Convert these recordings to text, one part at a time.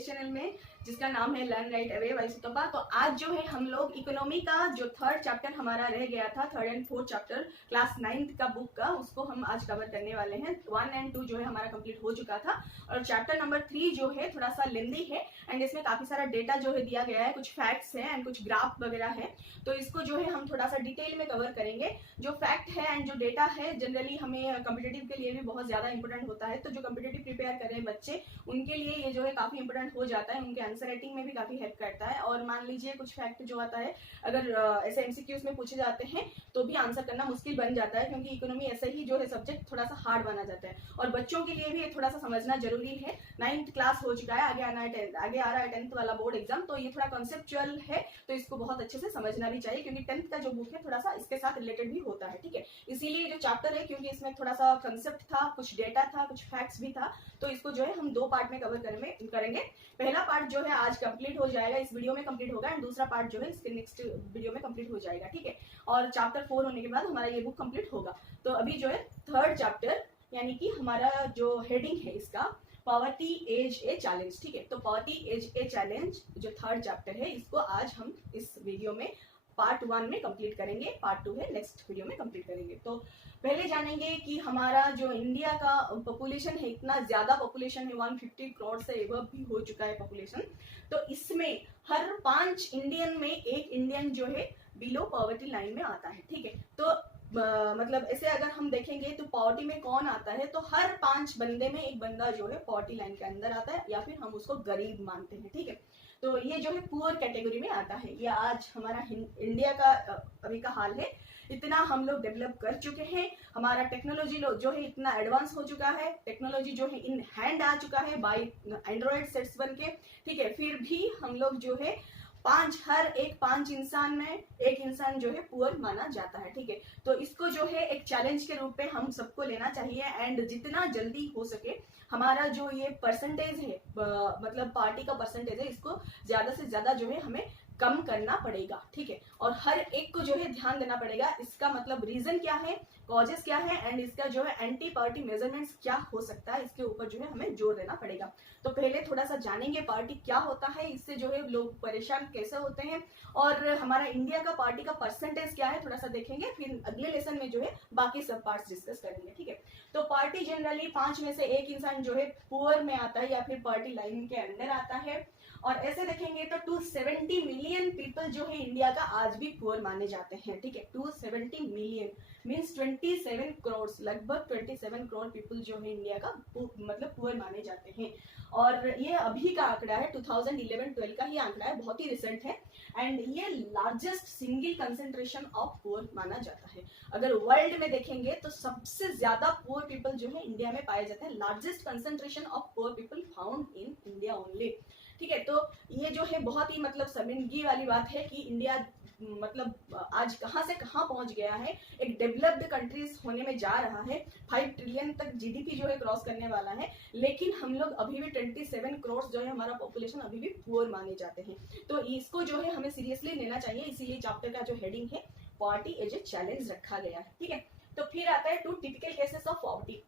इस चैनल में, जिसका नाम है लर्न राइट अवे बाय सुतपा। तो आज जो है हम लोग इकोनॉमी का जो थर्ड चैप्टर हमारा रह गया था, third and fourth chapter class 9th का बुक का, उसको हम आज कवर करने वाले हैं। 1 और 2 जो है हमारा कंप्लीट हो चुका था और चैप्टर नंबर 3 जो है थोड़ा सा लेंदी है एंड इसमें काफी सारा डेटा जो है दिया गया है, कुछ फैक्ट्स है एंड कुछ ग्राफ वगैरह है। तो इसको जो है हम थोड़ा सा डिटेल में कवर करेंगे। जो फैक्ट है एंड जो डेटा है जनरली हमें कॉम्पिटेटिव के लिए भी बहुत ज्यादा इंपॉर्टेंट होता है। तो जो कॉम्पिटेटिव प्रिपेयर कर रहे हैं बच्चे, उनके लिए ये जो है काफी इंपॉर्टेंट हो जाता है, उनके आंसर राइटिंग में भी काफी हेल्प करता है। और मान लीजिए कुछ फैक्ट जो आता है, अगर ऐसे एमसीक्यूज में पूछे जाते हैं तो भी आंसर करना मुश्किल बन जाता है, क्योंकि इकोनॉमी ऐसे ही जो है सब्जेक्ट थोड़ा सा हार्ड बना जाता है और बच्चों के लिए भी थोड़ा सा समझना जरूरी है। 9th क्लास हो चुका है, आगे आ रहा है 10th वाला बोर्ड एग्जाम, तो ये थोड़ा कॉन्सेप्चुअल है, तो इसको बहुत अच्छे से समझना भी चाहिए, क्योंकि 10th का जो बुक है थोड़ा सा इसके साथ रिलेटेड भी होता है। ठीक है, इसीलिए जो चैप्टर है, क्योंकि इसमें थोड़ा सा कंसेप्ट था, कुछ डेटा था, कुछ फैक्ट्स भी था, तो इसको जो है हम 2 पार्ट में कवर करेंगे। पहला पार्ट जो है आज कंप्लीट हो जाएगा, इस वीडियो में कंप्लीट होगा एंड दूसरा पार्ट जो है इसके नेक्स्ट वीडियो में कंप्लीट हो जाएगा। ठीक है, और चैप्टर 4 होने के बाद हमारा ये बुक कंप्लीट होगा। तो अभी जो है थर्ड चैप्टर, यानी कि हमारा जो हेडिंग है इसका, पॉवर्टी एज ए चैलेंज। ठीक है, तो पॉवर्टी एज ए चैलेंज जो थर्ड चैप्टर है, इसको आज हम इस वीडियो में पार्ट 1 में कंप्लीट करेंगे, पार्ट 2 है नेक्स्ट वीडियो में कंप्लीट करेंगे। तो पहले जानेंगे कि हमारा जो इंडिया का पॉपुलेशन है, इतना ज्यादा पॉपुलेशन है, 150 करोड़ से एबव भी हो चुका है पॉपुलेशन। तो इसमें हर 5 इंडियन में एक इंडियन जो है बिलो पॉवर्टी लाइन में आता है। ठीक है, तो मतलब ऐसे अगर हम देखेंगे तो पॉवर्टी में कौन आता है, तो हर 5 बंदे में एक बंदा जो है पॉवर्टी लाइन के अंदर आता है, या फिर हम उसको गरीब मानते हैं। ठीक है, तो ये जो है पुअर कैटेगरी में आता है। ये आज हमारा इंडिया का अभी का हाल है। इतना हम लोग डेवलप कर चुके हैं, हमारा टेक्नोलॉजी जो है इतना एडवांस हो चुका है, टेक्नोलॉजी जो है इन हैंड आ चुका है बाय एंड्रॉइड सेट्स बन के। ठीक है, फिर भी हम लोग जो है हर एक 5 इंसान में एक इंसान जो है पुअर माना जाता है। ठीक है, तो इसको जो है एक चैलेंज के रूप में हम सबको लेना चाहिए एंड जितना जल्दी हो सके हमारा जो ये परसेंटेज है, मतलब पार्टी का परसेंटेज है, इसको ज्यादा से ज्यादा जो है हमें कम करना पड़ेगा। ठीक है, और हर एक को जो है ध्यान देना पड़ेगा। इसका मतलब रीजन क्या है, कॉजेस क्या है एंड इसका जो है एंटी पार्टी मेजरमेंट्स क्या हो सकता है, इसके ऊपर जो है हमें जोर देना पड़ेगा। तो पहले थोड़ा सा जानेंगे पार्टी क्या होता है, इससे जो है लोग परेशान कैसे होते हैं, और हमारा इंडिया का पार्टी का परसेंटेज क्या है थोड़ा सा देखेंगे। फिर अगले लेसन में जो है बाकी सब पार्ट्स डिस्कस करेंगे। ठीक है, तो पार्टी जनरली 5 में से एक इंसान जो है पुअर में आता है या फिर पार्टी लाइन के अंदर आता है। और ऐसे देखेंगे तो 270 मिलियन पीपल जो है इंडिया का आज भी पुअर माने जाते हैं। ठीक है, 270 मिलियन मीन्स 27 करोड़, लगभग 27 करोड़ पीपल जो है इंडिया का मतलब पुअर माने जाते हैं। और ये अभी का आंकड़ा है, 2011-12 का ही आंकड़ा है, बहुत ही रिसेंट है एंड ये largest single concentration of poor माना जाता है। अगर वर्ल्ड में देखेंगे तो सबसे ज्यादा पुअर पीपल जो है इंडिया में पाए जाते हैं, largest concentration of poor people found in India only. ठीक है, तो ये जो है बहुत ही मतलब शर्मिंदगी वाली बात है कि इंडिया मतलब आज कहां से कहां पहुंच गया है, एक डेवलप्ड कंट्रीज होने में जा रहा है, 5 ट्रिलियन तक जीडीपी जो है क्रॉस करने वाला है, लेकिन हम लोग अभी भी 27 करोड़ जो है हमारा पॉपुलेशन अभी भी पुअर माने जाते हैं। तो इसको जो है हमें सीरियसली लेना चाहिए, इसीलिए चैप्टर का जो हेडिंग है पॉवर्टी एज ए चैलेंज रखा गया है। ठीक है, तो फिर आता है 2 टिपिकल केसेस ऑफ पॉवर्टी,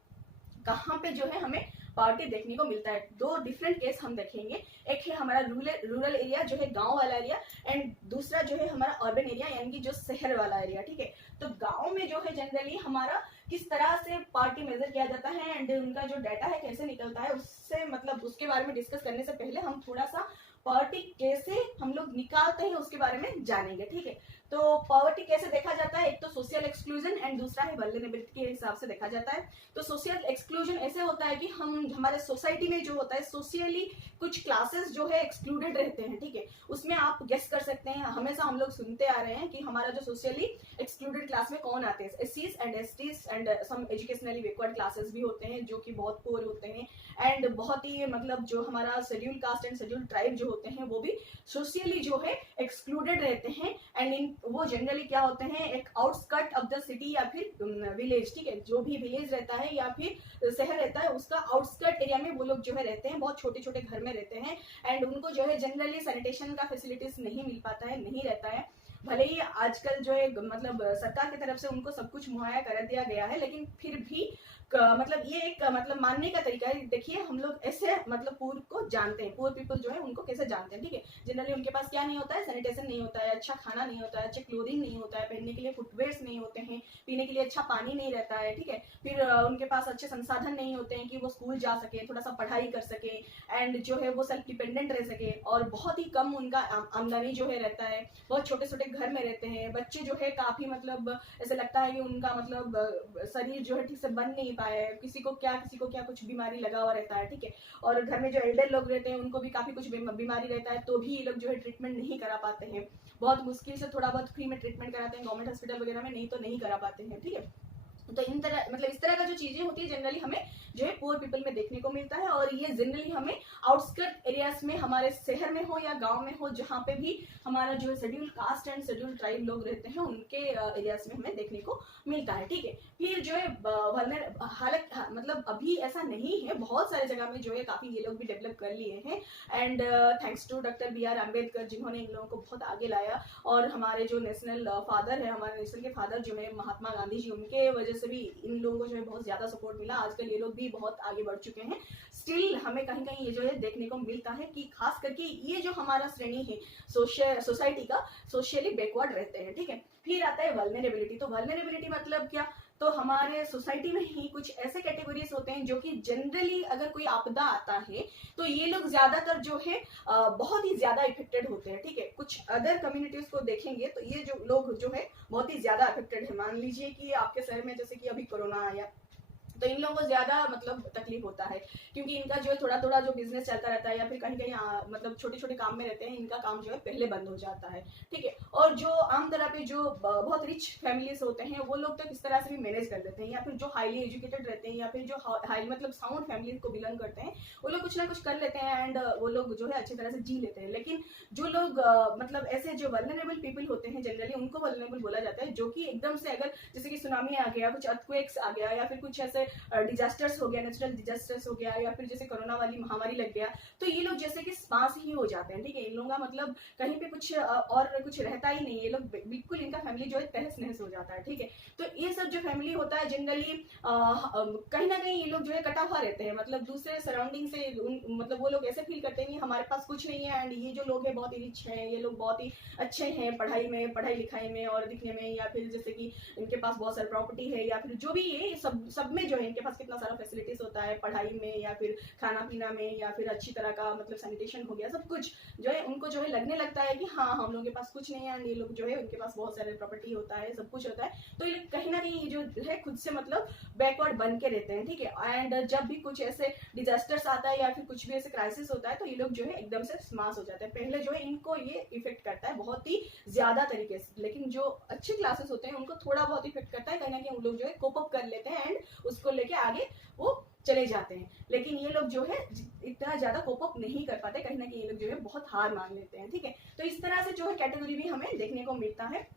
कहाँ पे जो है हमें पॉवर्टी देखने को मिलता है। 2 डिफरेंट केस हम देखेंगे, एक है हमारा रूरल एरिया जो है गांव वाला एरिया एंड दूसरा जो है हमारा अर्बन एरिया यानी कि जो शहर वाला एरिया। ठीक है, तो गांव में जो है जनरली हमारा किस तरह से पार्टी मेजर किया जाता है एंड उनका जो डाटा है कैसे निकलता है, उससे मतलब उसके बारे में डिस्कस करने से पहले हम थोड़ा सा पॉवर्टी कैसे हम लोग निकालते हैं उसके बारे में जानेंगे। ठीक है, तो पॉवर्टी कैसे देखा जाता है, एक तो सोशल एक्सक्लूजन एंड दूसरा है वल्नरेबिलिटी के हिसाब से देखा जाता है। तो सोशल एक्सक्लूजन ऐसे होता है कि हमारे सोसाइटी में जो होता है सोशली कुछ क्लासेस जो है एक्सक्लूडेड रहते हैं। ठीक है, उसमें आप गेस कर सकते हैं, हमेशा हम लोग सुनते आ रहे हैं कि हमारा जो सोशली एक्सक्लूडेड क्लास में कौन आते हैं, एससीज and STs and some educationally backward classes भी होते हैं जो कि बहुत पुअर होते हैं एंड बहुत ही मतलब जो हमारा schedule caste and schedule tribe जो होते हैं वो भी सोशली जो है एक्सक्लूडेड रहते हैं एंड वो जनरली क्या होते हैं, एक आउटस्कर्ट ऑफ द सिटी या फिर विलेज। ठीक है, जो भी विलेज रहता है या फिर शहर रहता है उसका आउटस्कर्ट एरिया में वो लोग जो है रहते हैं, बहुत छोटे छोटे घर में रहते हैं एंड उनको जो है जनरली सैनिटेशन का फैसिलिटीज नहीं मिल पाता है, नहीं रहता है। भले ही आजकल जो है मतलब सरकार की तरफ से उनको सब कुछ मुहैया कर दिया गया है, लेकिन फिर भी मतलब ये एक मतलब मानने का तरीका है। देखिए हम लोग ऐसे मतलब पुअर को जानते हैं, पुअर पीपल जो है उनको कैसे जानते हैं, ठीक है। जनरली उनके पास क्या नहीं होता है, सैनिटेशन नहीं होता है, अच्छा खाना नहीं होता है, अच्छे क्लोथिंग नहीं होता है, पहनने के लिए फुटवेयर्स नहीं होते हैं, पीने के लिए अच्छा पानी नहीं रहता है, ठीक है। फिर उनके पास अच्छे संसाधन नहीं होते हैं कि वो स्कूल जा सके, थोड़ा सा पढ़ाई कर सके, एंड जो है वो सेल्फ डिपेंडेंट रह सके, और बहुत ही कम उनका आमदनी जो है रहता है, बहुत छोटे छोटे घर में रहते हैं। बच्चे जो है काफी मतलब ऐसे लगता है कि उनका मतलब शरीर जो है ठीक से बन नहीं पाया है, किसी को क्या कुछ बीमारी लगा हुआ रहता है, ठीक है। और घर में जो एल्डर लोग रहते हैं उनको भी काफी कुछ बीमारी रहता है, तो भी ये लोग जो है ट्रीटमेंट नहीं करा पाते हैं, बहुत मुश्किल से थोड़ा बहुत फ्री में ट्रीटमेंट कराते हैं गवर्नमेंट हॉस्पिटल वगैरह में, नहीं तो नहीं करा पाते हैं, ठीक है। तो इन तरह मतलब इस तरह का जो चीजें होती है जनरली हमें जो है पुअर पीपल में देखने को मिलता है, और ये जनरली हमें आउटस्कर्ट एरियाज में, हमारे शहर में हो या गांव में हो, जहाँ पे भी हमारा जो है schedule caste and schedule tribe लोग रहते हैं उनके एरियाज में हमें देखने को मिलता है, ठीक है। फिर जो है मतलब अभी ऐसा नहीं है, बहुत सारे जगह में जो है काफी ये लोग भी डेवलप कर लिए हैं, and thanks to doctor B.R. Ambedkar जिन्होंने इन लोगों को बहुत आगे लाया, और हमारे जो नेशनल फादर है, हमारे नेशन के फादर जो है महात्मा गांधी जी, उनके वजह से भी इन लोगों को जो है बहुत ज्यादा सपोर्ट मिला। आजकल ये लोग भी बहुत आगे बढ़ चुके हैं। स्टिल हमें कहीं कहीं ये जो है देखने को मिलता है कि खास करके ये जो हमारा श्रेणी है सोसाइटी का, सोशली बैकवर्ड रहते हैं, ठीक है। फिर आता है वल्नरेबिलिटी। तो वल्नरेबिलिटी मतलब क्या, तो हमारे सोसाइटी में ही कुछ ऐसे कैटेगरीज होते हैं जो कि जनरली अगर कोई आपदा आता है तो ये लोग ज्यादातर जो है बहुत ही ज्यादा इफेक्टेड होते हैं, ठीक है। कुछ अदर कम्युनिटीज को देखेंगे तो ये जो लोग जो है बहुत ही ज्यादा इफेक्टेड है। मान लीजिए कि आपके शहर में जैसे कि अभी कोरोना आया, तो इन लोगों को ज्यादा मतलब तकलीफ होता है, क्योंकि इनका जो है थोड़ा थोड़ा जो बिजनेस चलता रहता है, या फिर कहीं कहीं मतलब छोटे छोटे काम में रहते हैं, इनका काम जो है पहले बंद हो जाता है, ठीक है। और जो आम तरह पे जो बहुत रिच फैमिलीज होते हैं वो लोग तो किस तरह से भी मैनेज कर देते हैं, या फिर जो हाईली एजुकेटेड रहते हैं, या फिर जो हाई मतलब साउंड फैमिली को बिलोंग करते हैं, वो लोग कुछ ना कुछ कर लेते हैं, एंड वो लोग जो है अच्छी तरह से जी लेते हैं। लेकिन जो लोग मतलब ऐसे जो वल्नरेबल पीपल होते हैं जनरली उनको वल्नरेबल बोला जाता है, जो कि एकदम से अगर जैसे कि सुनामी आ गया, कुछ अर्थक्वेक्स आ गया, या फिर कुछ ऐसे डिजास्टर्स हो गया, नेचुरल डिजास्टर्स हो गया, या फिर जैसे कोरोना वाली महामारी लग गया, तो ये लोग जैसे कि सांस ही हो जाते हैं, ठीक है। इन लोगों का मतलब कहीं पे कुछ और कुछ रहता ही नहीं, ये लोग बिल्कुल इनका फैमिली जो है तहस नहस हो जाता है, ठीक है। तो ये सब जो फैमिली होता है जनरली कहीं ना कहीं ये लोग जो है कटा हुआ रहते हैं, मतलब दूसरे सराउंडिंग से मतलब वो लोग ऐसे फील करते हैं कि हमारे पास कुछ नहीं है, एंड ये जो लोग है बहुत ही रिच है, ये लोग बहुत ही अच्छे हैं पढ़ाई में, पढ़ाई लिखाई में और दिखने में, या फिर जैसे कि इनके पास बहुत सारी प्रॉपर्टी है, या फिर जो भी ये सब में जो है इनके पास कितना सारा फैसिलिटीज होता है पढ़ाई में, या फिर खाना पीना में, या फिर अच्छी तरह का मतलब सैनिटेशन हो गया, सब कुछ जो है उनको जो है लगने लगता है कि हाँ हम लोगों के पास कुछ नहीं है, एंड ये लोग जो है उनके पास बहुत सारे प्रॉपर्टी होता है, सब कुछ होता है, तो ये कहीं ना कहीं जो है खुद से मतलब बैकवर्ड बन के रहते हैं, ठीक है। एंड जब भी कुछ ऐसे डिजास्टर्स आता है, या फिर कुछ भी ऐसे क्राइसिस होता है, तो ये लोग जो है एकदम से स्माश हो जाते हैं। पहले जो है इनको ये इफेक्ट करता है बहुत ही ज्यादा तरीके से, लेकिन जो अच्छे क्लासेस होते हैं उनको थोड़ा बहुत इफेक्ट करता है, कहीं ना कहीं उन लोग जो है कोप अप कर लेते हैं, एंड उसको लेके आगे वो चले जाते हैं। लेकिन ये लोग जो है इतना ज्यादा कोप अप नहीं कर पाते, कहीं ना कहीं ये लोग जो है बहुत हार मान लेते हैं, ठीक है। तो इस तरह से जो है कैटेगरी भी हमें देखने को मिलता है,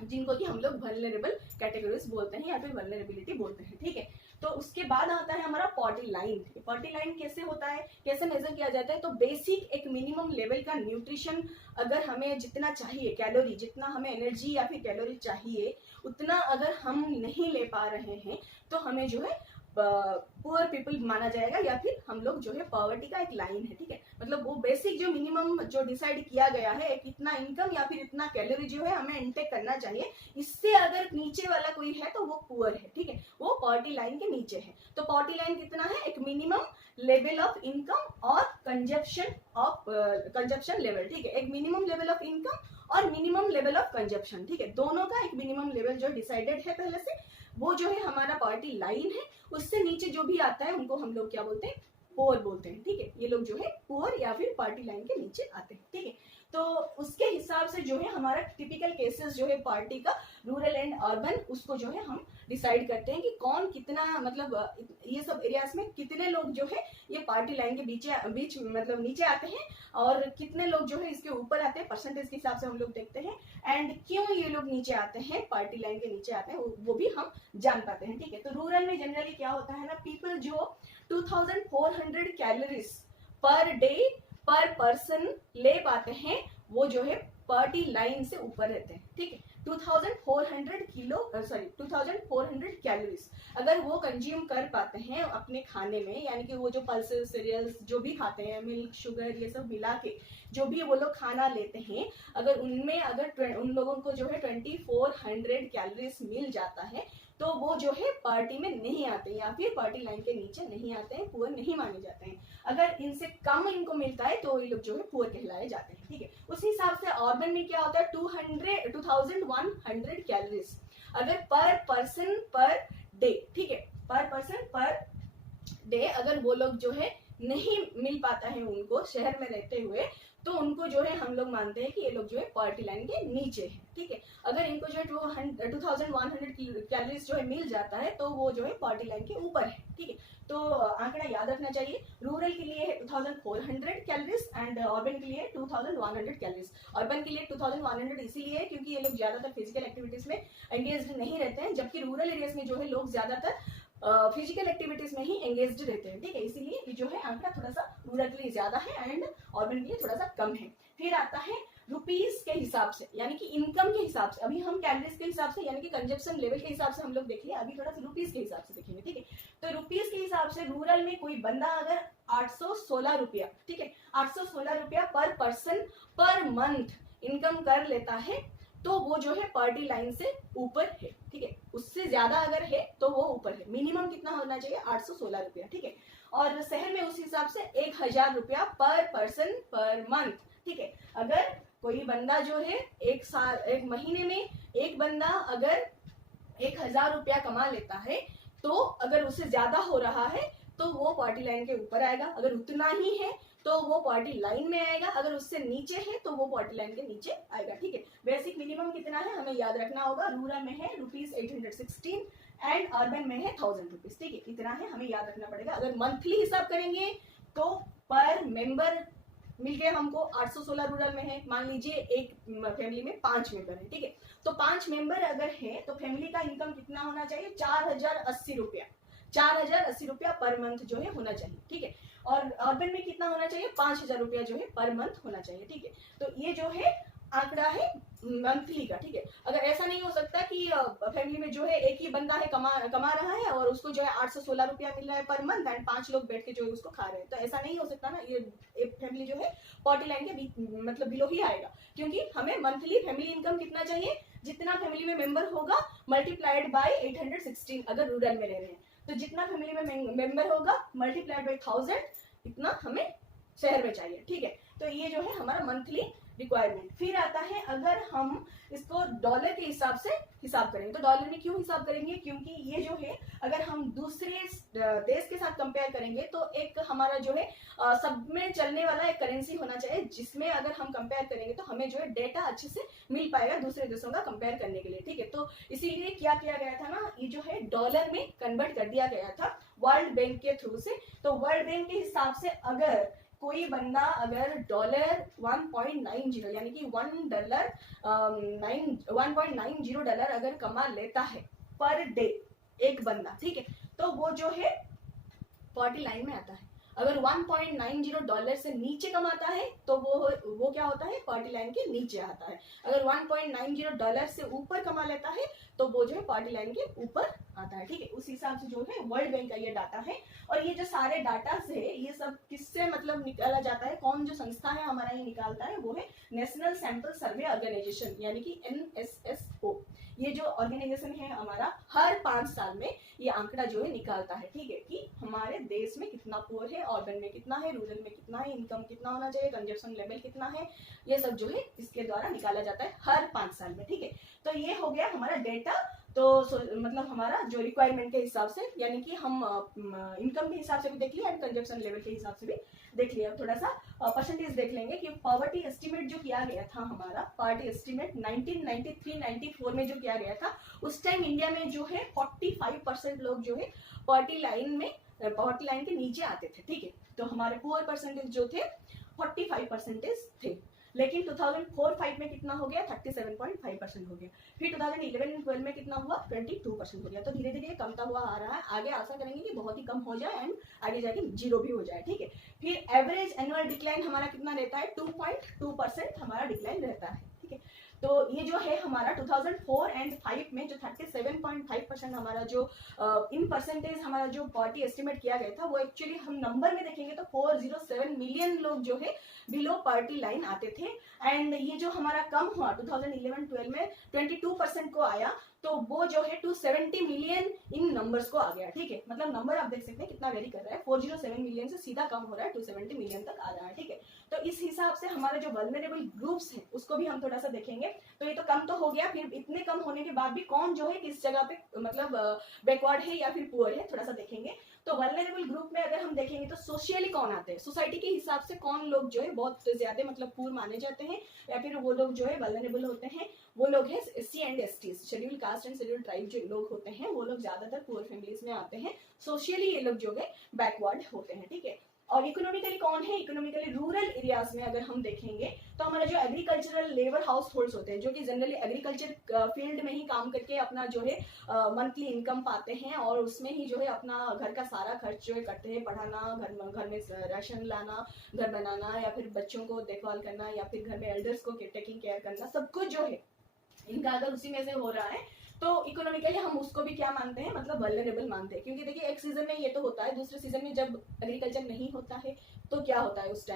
जिनको कि हम लोग वल्नरेबल कैटेगरीज बोलते हैं, या फिर वल्नरेबिलिटी बोलते हैं, ठीक है। तो उसके बाद आता है हमारा पॉवर्टी लाइन। पॉवर्टी लाइन कैसे होता है, कैसे मेजर किया जाता है, तो बेसिक एक मिनिमम लेवल का न्यूट्रिशन अगर हमें जितना चाहिए, कैलोरी जितना हमें एनर्जी या फिर कैलोरी चाहिए उतना अगर हम नहीं ले पा रहे हैं, तो हमें जो है पुअर पीपल माना जाएगा, या फिर हम लोग जो है पॉवर्टी का एक लाइन है, ठीक है। मतलब वो बेसिक जो मिनिमम जो डिसाइड किया गया है कि इतना इनकम या फिर इतना कैलोरी जो है हमें इंटेक करना चाहिए, इससे अगर नीचे वाला कोई है तो वो पुअर है, ठीक है, वो पॉवर्टी लाइन के नीचे है। तो पॉवर्टी लाइन कितना है, एक मिनिमम लेवल ऑफ इनकम और कंजप्शन लेवल, ठीक है। एक मिनिमम लेवल ऑफ इनकम और मिनिमम लेवल ऑफ कंजप्शन, ठीक है, दोनों का एक मिनिमम लेवल जो डिसाइडेड है पहले से, वो जो है हमारा पॉवर्टी लाइन है। उससे नीचे जो भी आता है उनको हम लोग क्या बोलते हैं, पुअर बोलते हैं, ठीक है। ये लोग जो है पुअर या फिर पॉवर्टी लाइन के नीचे आते हैं, ठीक है। तो उसके हिसाब से जो है हमारा टिपिकल केसेस जो है पार्टी का रूरल एंड अर्बन, उसको जो है हम डिसाइड करते हैं कि कौन कितना मतलब ये सब एरियाज में कितने लोग जो है ये पार्टी लाइन के बीच मतलब नीचे आते हैं, और कितने लोग जो है इसके ऊपर आते हैं, परसेंटेज के हिसाब से हम लोग देखते हैं। एंड क्यों ये लोग नीचे आते हैं, पार्टी लाइन के नीचे आते हैं, वो भी हम जान पाते हैं, ठीक है। तो रूरल में जनरली क्या होता है ना, पीपल जो 2400 कैलोरीज पर डे पर पर्सन ले पाते हैं, वो जो है पॉवर्टी लाइन से ऊपर रहते हैं, ठीक है। 2400 कैलोरीज अगर वो कंज्यूम कर पाते हैं अपने खाने में, यानी कि वो जो पल्सेस सीरियल्स जो भी खाते हैं, मिल्क शुगर ये सब मिला के जो भी वो लोग खाना लेते हैं, अगर उनमें अगर उन लोगों को जो है 2400 कैलोरीज मिल जाता है तो वो जो है पार्टी में नहीं आते या फिर पार्टी लाइन के नीचे नहीं आते हैं, पुअर नहीं माने जाते हैं। अगर इनसे कम इनको मिलता है तो ये लोग जो है पुअर कहलाए जाते हैं, ठीक है। उस हिसाब से ऑर्गन में क्या होता है 2100 कैलोरीज अगर पर पर्सन पर डे, ठीक है, पर पर्सन पर डे अगर वो लोग जो है नहीं मिल पाता है उनको शहर में रहते हुए, तो उनको जो है हम लोग मानते हैं कि ये लोग जो है पॉवर्टी लाइन के नीचे है, ठीक है। अगर इनको जो है 2100 कैलोरीज जो है मिल जाता है तो वो जो है पॉवर्टी लाइन के ऊपर है, ठीक है। तो आंकड़ा याद रखना चाहिए। रूरल के लिए है 2400 कैलोरीज एंड अर्बन के लिए 2100 कैलोरीज। अर्बन के लिए 2100 इसीलिए है क्योंकि ये लोग ज्यादातर फिजिकल एक्टिविटीज में एंगेज्ड नहीं रहते हैं, जबकि रूरल एरियाज में जो है लोग ज्यादातर फिजिकल एक्टिविटीज में ही एंगेज्ड रहते हैं, ठीक है। इसीलिए ये जो है आंकड़ा थोड़ा सा रूरल के लिए ज्यादा है एंड अर्बन के लिए थोड़ा सा कम है। फिर आता है रुपीस के हिसाब से, यानी कि इनकम के हिसाब से। अभी हम कैलोरीज के हिसाब से यानी कि कंजप्शन लेवल के हिसाब से हम लोग देख लिया, अभी थोड़ा सा रुपीस के हिसाब से देखेंगे, ठीक है। तो रुपीस के हिसाब से रूरल में कोई बंदा अगर 816 रुपया, ठीक है, 816 रुपया पर पर्सन पर मंथ इनकम कर लेता है तो वो जो है पॉवर्टी लाइन से ऊपर है, ठीक है। उससे ज्यादा अगर है तो वो ऊपर है। मिनिमम कितना होना चाहिए 816 रुपया, ठीक है। और शहर में उस हिसाब से 1000 रुपया पर पर्सन पर मंथ, ठीक है। अगर कोई बंदा जो है एक महीने में एक बंदा अगर 1000 रुपया कमा लेता है तो अगर उससे ज्यादा हो रहा है तो वो पॉवर्टी लाइन के ऊपर आएगा, अगर उतना ही है तो वो पॉवर्टी लाइन में आएगा, अगर उससे नीचे है तो वो पॉवर्टी लाइन के नीचे आएगा, ठीक है। बेसिक मिनिमम कितना है हमें याद रखना होगा। रूरल में है ₹816 एंड अर्बन में है 1000 रुपीज, ठीक है। इतना है हमें याद रखना पड़ेगा। अगर मंथली हिसाब करेंगे तो पर मेंबर मिलके हमको 816 रूरल में है। मान लीजिए एक फैमिली में 5 मेंबर है, ठीक है। तो 5 मेंबर अगर है तो फैमिली का इनकम कितना होना चाहिए 4080 रुपया, 4080 रुपया पर मंथ जो है होना चाहिए, ठीक है। और अर्बन में कितना होना चाहिए 5000 रुपया जो है पर मंथ होना चाहिए, ठीक है। तो ये जो है आंकड़ा है मंथली का, ठीक है। अगर ऐसा नहीं हो सकता कि फैमिली में जो है एक ही बंदा है कमा रहा है और उसको जो है 816 रुपया मिल रहा है पर मंथ एंड 5 लोग बैठ के जो है उसको खा रहे हैं, तो ऐसा नहीं हो सकता ना। ये एक फैमिली जो है पॉवर्टी लाइन के मतलब बिलो ही आएगा, क्योंकि हमें मंथली फैमिली इनकम कितना चाहिए, जितना फैमिली में मेंबर होगा मल्टीप्लाइड बाय 816 अगर रूरल में रह रहे हैं, तो जितना फैमिली में मेंबर होगा मल्टीप्लाइड बाय 1000 इतना हमें शहर में चाहिए, ठीक है। तो ये जो है हमारा मंथली रिक्वायरमेंट। फिर आता है अगर हम इसको डॉलर के हिसाब से हिसाब करेंगे, तो डॉलर में क्यों हिसाब करेंगे, क्योंकि ये जो है अगर हम दूसरे देश के साथ कंपेयर करेंगे तो एक हमारा जो है सब में चलने वाला एक करेंसी होना चाहिए, जिसमें अगर हम कंपेयर करेंगे तो हमें जो है डेटा अच्छे से मिल पाएगा दूसरे देशों का कंपेयर करने के लिए, ठीक है। तो इसीलिए क्या किया गया था ना, ये जो है डॉलर में कन्वर्ट कर दिया गया था वर्ल्ड बैंक के थ्रू से। तो वर्ल्ड बैंक के हिसाब से अगर कोई बंदा अगर डॉलर 1.90 यानी कि $1.90 अगर कमा लेता है पर डे एक बंदा, ठीक है, तो वो जो है पॉवर्टी लाइन में आता है। अगर $1.90 से नीचे कमाता है तो वो क्या होता है पॉवर्टी लाइन के नीचे आता है। अगर $1.90 से ऊपर कमा लेता है तो वो जो है पॉवर्टी लाइन के ऊपर आता है, ठीक है। उस हिसाब से जो है वर्ल्ड बैंक का ये डाटा है। और ये जो सारे डाटा है ये सब किससे मतलब निकाला जाता है, कौन जो संस्था है हमारा ये निकालता है, वो है नेशनल सैंपल सर्वे ऑर्गेनाइजेशन यानी कि NSSO। ये जो ऑर्गेनाइजेशन है हमारा हर 5 साल में ये आंकड़ा जो है निकालता है, ठीक है, कि हमारे देश में कितना पुअर है, अर्बन में कितना है, रूरल में कितना है, इनकम कितना होना चाहिए, कंजप्शन लेवल कितना है, ये सब जो है इसके द्वारा निकाला जाता है हर 5 साल में, ठीक है। तो ये हो गया हमारा डेटा। तो मतलब हमारा जो रिक्वायरमेंट के हिसाब से यानी कि हम इनकम के हिसाब से भी देख लिया एंड कंजप्शन लेवल के हिसाब से भी देख लिया। थोड़ा सा परसेंटेज देख लेंगे कि पॉवर्टी एस्टिमेट जो किया गया था हमारा, पॉवर्टी एस्टिमेट 1993-94 में जो किया गया था, उस टाइम इंडिया में जो है 45% लोग जो है पॉवर्टी लाइन के नीचे आते थे, ठीक है। तो हमारे पुअर परसेंटेज जो थे 45% थे। लेकिन 2004-05 में कितना हो गया 37.5% हो गया। फिर 2011-12 में कितना हुआ 22% हो गया। तो धीरे धीरे कमता हुआ आ रहा है। आगे आशा करेंगे कि बहुत ही कम हो जाए एंड आगे जाके 0 भी हो जाए, ठीक है। फिर एवरेज एनुअल डिक्लाइन हमारा कितना रहता है 2.2% हमारा डिक्लाइन रहता है, ठीक है। ठीक है। तो ये जो है हमारा 2004 एंड 5 में जो 37.5% हमारा जो इन परसेंटेज हमारा जो पॉवर्टी एस्टिमेट किया गया था, वो एक्चुअली हम नंबर में देखेंगे तो 407 मिलियन लोग जो है बिलो पॉवर्टी लाइन आते थे। एंड ये जो हमारा कम हुआ 2011-12 में 22% को आया, तो वो जो है 270 मिलियन इन नंबर्स को आ गया, ठीक है। मतलब नंबर आप देख सकते हैं कितना वेरी कर रहा है, 407 मिलियन से सीधा कम हो रहा है 270 मिलियन तक आ रहा है, ठीक है। तो इस हिसाब से हमारे जो वल्नरेबल ग्रुप्स हैं उसको भी हम थोड़ा सा देखेंगे। तो ये तो कम तो हो गया, फिर इतने कम होने के बाद भी कौन जो है किस जगह पे मतलब बैकवर्ड है या फिर पुअर है, थोड़ा सा देखेंगे। तो वल्नरेबल ग्रुप में अगर हम देखेंगे तो सोशियली कौन आते हैं, सोसाइटी के हिसाब से कौन लोग जो है बहुत ज्यादा मतलब पुअर माने जाते हैं या फिर वो लोग जो है वल्नरेबल होते हैं, वो लोग है SC and ST, schedule caste and schedule tribe जो लोग होते हैं वो लोग ज्यादातर पुअर फैमिलीज में आते हैं। सोशली ये लोग जो है बैकवर्ड होते हैं, ठीक है। और इकोनॉमिकली कौन है, इकोनॉमिकली रूरल एरियाज में अगर हम देखेंगे तो हमारा जो एग्रीकल्चरल लेबर हाउस होल्ड्स होते हैं, जो कि जनरली एग्रीकल्चर फील्ड में ही काम करके अपना जो है मंथली इनकम पाते हैं और उसमें ही जो है अपना घर का सारा खर्च जो है करते हैं, पढ़ाना, घर में राशन लाना, घर बनाना या फिर बच्चों को देखभाल करना या फिर घर में एल्डर्स को टेकिंग केयर करना, सब कुछ जो है इनका अगर उसी में से हो रहा है तो इकोनॉमिकली हम उसको भी क्या मानते हैं, मतलब वल्नरेबल मानते हैं। क्योंकि देखिए एक सीजन में ये तो होता है, दूसरे सीजन में जब एग्रीकल्चर नहीं होता है तो क्या होता है उस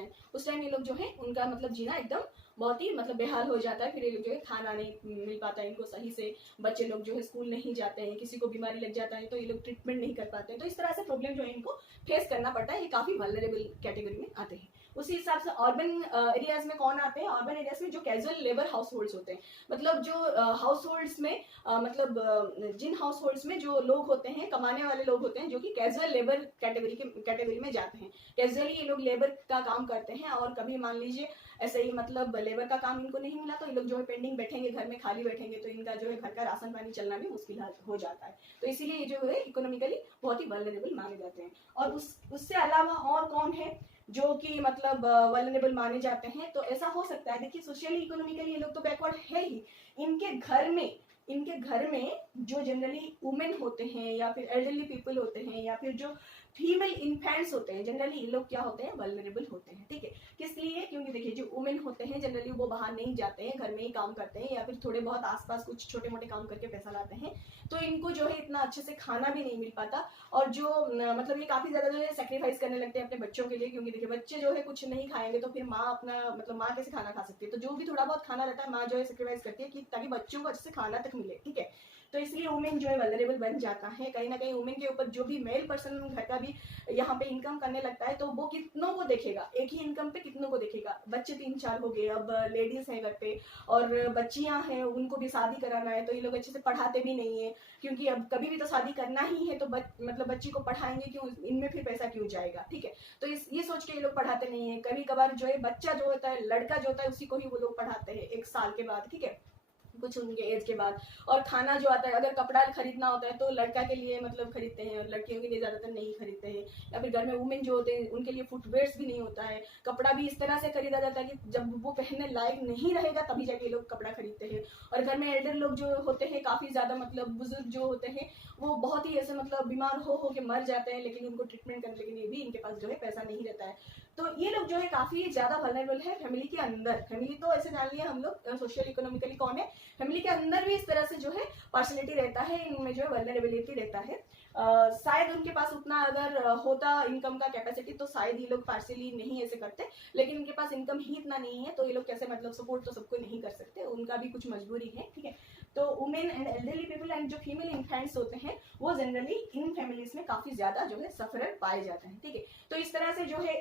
टाइम ये लोग जो है उनका मतलब जीना एकदम बहुत ही मतलब बेहाल हो जाता है। फिर ये लोग जो है खाना नहीं मिल पाता है इनको सही से, बच्चे लोग जो है स्कूल नहीं जाते हैं, किसी को बीमारी लग जाता है तो ये लोग ट्रीटमेंट नहीं कर पाते हैं। तो इस तरह से प्रॉब्लम जो है इनको फेस करना पड़ता है, ये काफी वल्नरेबल कैटेगरी में आते हैं। उसी हिसाब से अर्बन एरियाज में कौन आते हैं, अर्बन एरियाज में जो कैजुअल लेबर हाउस होल्ड्स होते हैं, मतलब जो हाउस होल्ड्स में मतलब जिन हाउस होल्ड्स में जो लोग होते हैं, कमाने वाले लोग होते हैं, जो कि कैजुअल लेबर कैटेगरी में जाते हैं। कैजुअली ये लोग लेबर का काम करते हैं और कभी मान लीजिए ऐसे ही मतलब लेबर का काम इनको नहीं मिला तो ये लोग जो है पेंडिंग बैठेंगे, घर में खाली बैठेंगे तो इनका जो है घर का राशन पानी चलना भी मुश्किल हो जाता है। तो इसीलिए ये जो है इकोनॉमिकली बहुत ही वल्नरेबल माने जाते हैं। और उससे अलावा और कौन है जो कि मतलब वल्नरेबल माने जाते हैं, तो ऐसा हो सकता है, देखिए सोशली इकोनॉमिकली ये लोग तो बैकवर्ड है ही, इनके घर में जो जनरली वुमेन होते हैं या फिर एल्डरली पीपल होते हैं या फिर जो फीमेल इन्फेंट्स होते हैं, जनरली ये लोग क्या होते हैं, वल्नरेबल होते हैं, ठीक है। किस लिए, क्योंकि देखिए जो वुमेन होते हैं जनरली वो बाहर नहीं जाते हैं, घर में ही काम करते हैं या फिर थोड़े बहुत आसपास कुछ छोटे मोटे काम करके पैसा लाते हैं, तो इनको जो है इतना अच्छे से खाना भी नहीं मिल पाता। और जो मतलब ये काफी ज्यादा जो है सेक्रीफाइस करने लगते हैं अपने बच्चों के लिए, क्योंकि देखिए बच्चे जो है कुछ नहीं खाएंगे तो फिर माँ अपना मतलब माँ कैसे खाना खा सकती है, तो जो भी थोड़ा बहुत खाना रहता है माँ जो है सेक्रीफाइस करती है कि ताकि बच्चों को अच्छे से खाना तक मिले, ठीक है। तो इसलिए वुमेन जो है वल्नरेबल बन जाता है। कहीं ना कहीं वुमेन के ऊपर जो भी मेल पर्सन घर का भी यहाँ पे इनकम करने लगता है तो वो कितनों को देखेगा, एक ही इनकम पे कितनों को देखेगा। बच्चे 3-4 हो गए, अब लेडीज हैं घर पे और बच्चियां हैं, उनको भी शादी कराना है तो ये लोग अच्छे से पढ़ाते भी नहीं है, क्योंकि अब कभी भी तो शादी करना ही है तो मतलब बच्ची को पढ़ाएंगे क्यों, इनमें फिर पैसा क्यों जाएगा, ठीक है। तो ये सोच के ये लोग पढ़ाते नहीं है। कभी कभार जो है बच्चा जो होता है, लड़का जो होता है उसी को ही वो लोग पढ़ाते हैं 1 साल के बाद, ठीक है, कुछ उनके एज के बाद। और खाना जो आता है, अगर कपड़ा खरीदना होता है तो लड़का के लिए मतलब खरीदते हैं और लड़कियों के लिए ज्यादातर नहीं खरीदते हैं। या फिर घर में वुमेन जो होते हैं उनके लिए फुटवेयर्स भी नहीं होता है, कपड़ा भी इस तरह से खरीदा जाता है कि जब वो पहनने लायक नहीं रहेगा तभी जाके लोग कपड़ा खरीदते हैं। और घर में एल्डर लोग जो होते हैं काफी ज्यादा मतलब बुजुर्ग जो होते हैं वो बहुत ही ऐसे मतलब बीमार हो के मर जाते हैं, लेकिन उनको ट्रीटमेंट करने के लिए भी इनके पास जो है पैसा नहीं रहता है। तो ये लोग जो है काफी ज्यादा वल्नरेबल है फैमिली के अंदर। फैमिली तो ऐसे जान लिया हम लोग सोशल इकोनॉमिकली कौन है, फैमिली के अंदर भी इस तरह से जो है पार्शलिटी रहता है, इनमें जो है वल्नरेबिलिटी रहता है। शायद उनके पास उतना अगर होता इनकम का कैपेसिटी तो शायद ये लोग पार्शियली नहीं ऐसे करते, लेकिन उनके पास इनकम ही इतना नहीं है तो ये लोग कैसे मतलब सपोर्ट तो सबको नहीं कर सकते, उनका भी कुछ मजबूरी है, ठीक है। तो women and elderly people and जो फीमेल इन्फेंट्स होते हैं वो जनरली इन फैमिलीज में काफी ज्यादा जो है सफरर पाए जाते हैं, ठीक है। तो इस तरह से जो है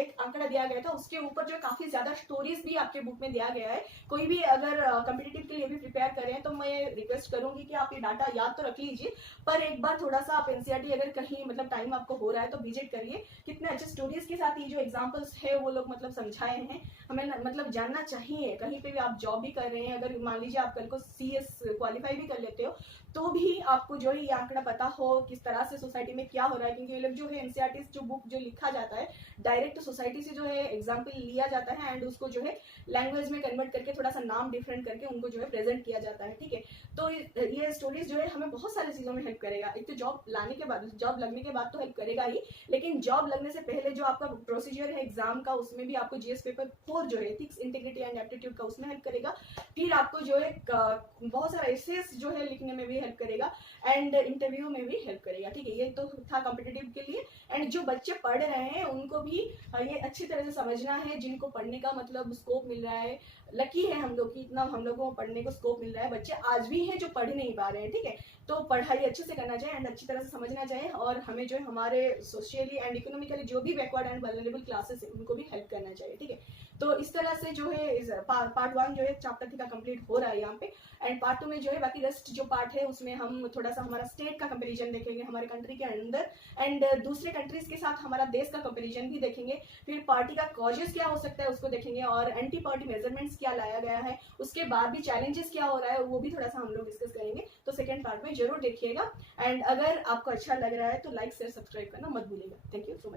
एक आंकड़ा दिया गया था, उसके ऊपर जो काफी ज्यादा स्टोरीज भी आपके बुक में दिया गया है। कोई भी अगर कॉम्पिटिटिव के लिए भी प्रिपेयर कर रहे हैं तो मैं रिक्वेस्ट करूंगी कि आप ये डाटा याद तो रख लीजिए, पर एक बार थोड़ा सा आप एनसीईआरटी अगर कहीं मतलब टाइम आपको हो रहा है तो विजिट करिए। कितने अच्छे स्टोरीज के साथ ये जो एग्जाम्पल्स है वो लोग मतलब समझाए हैं, हमें मतलब जानना चाहिए। कहीं पे भी आप जॉब भी कर रहे हैं, अगर मान लीजिए आप कल को CS क्वालिफाई भी कर लेते हो तो भी आपको जो है ये आंकड़ा पता हो किस तरह से सोसाइटी में क्या हो रहा है, क्योंकि ये लोग जो है एनसीईआरटी जो बुक जो लिखा जाता है डायरेक्ट सोसाइटी से जो है एग्जाम्पल लिया जाता है एंड उसको जो है लैंग्वेज में कन्वर्ट करके थोड़ा सा नाम डिफरेंट करके उनको जो है प्रेजेंट किया जाता है, ठीक है। तो ये स्टोरीज जो है हमें बहुत सारी चीजों में हेल्प करेगा। एक तो जॉब लाने के बाद, जॉब लगने के बाद तो हेल्प करेगा ही, लेकिन जॉब लगने से पहले जो आपका प्रोसीजर है एग्जाम का, उसमें भी आपको जीएस पेपर 4 जो है एथिक्स, इंटीग्रिटी एंड एप्टीट्यूड का, उसमें हेल्प करेगा। फिर आपको जो है बहुत सारा एसेस जो है लिखने में भी हेल्प करेगा एंड इंटरव्यू में भी हेल्प करेगा। ठीक है, ये तो था कॉम्पिटिटिव के लिए। एंड जो बच्चे पढ़ रहे हैं उनको भी ये अच्छी तरह से समझना है, जिनको पढ़ने का मतलब स्कोप मिल रहा है। लकी है हम लोग कि इतना हम लोगों को पढ़ने को स्कोप मिल रहा है। बच्चे आज भी हैं जो पढ़ नहीं पा रहे हैं। ठीक है, तो पढ़ाई अच्छे से करना चाहिए एंड अच्छी तरह से समझना चाहिए, और हमें जो है हमारे सोशली एंड इकोनॉमिकली जो भी बैकवर्ड एंड वल्नरेबल क्लासेस है उनको भी हेल्प करना चाहिए। ठीक है, तो इस तरह से जो है पार्ट 1 जो है चैप्टर का कंप्लीट हो रहा है यहाँ पे। एंड पार्ट 2 में जो है बाकी रेस्ट जो पार्ट है उसमें हम थोड़ा सा हमारा स्टेट का कंपेरिजन देखेंगे हमारे कंट्री के अंदर, एंड दूसरे कंट्रीज के साथ हमारा देश का कंपेरिजन भी देखेंगे। फिर पार्टी का कॉजेस क्या हो सकता है उसको देखेंगे, और एंटी पार्टी मेजरमेंट्स क्या लाया गया है, उसके बाद भी चैलेंजेस क्या हो रहा है वो भी थोड़ा सा हम लोग डिस्कस करेंगे। तो सेकेंड पार्ट में जरूर देखिएगा, एंड अगर आपको अच्छा लग रहा है तो लाइक शेयर सब्सक्राइब करना मत भूलिएगा। Thank you so much.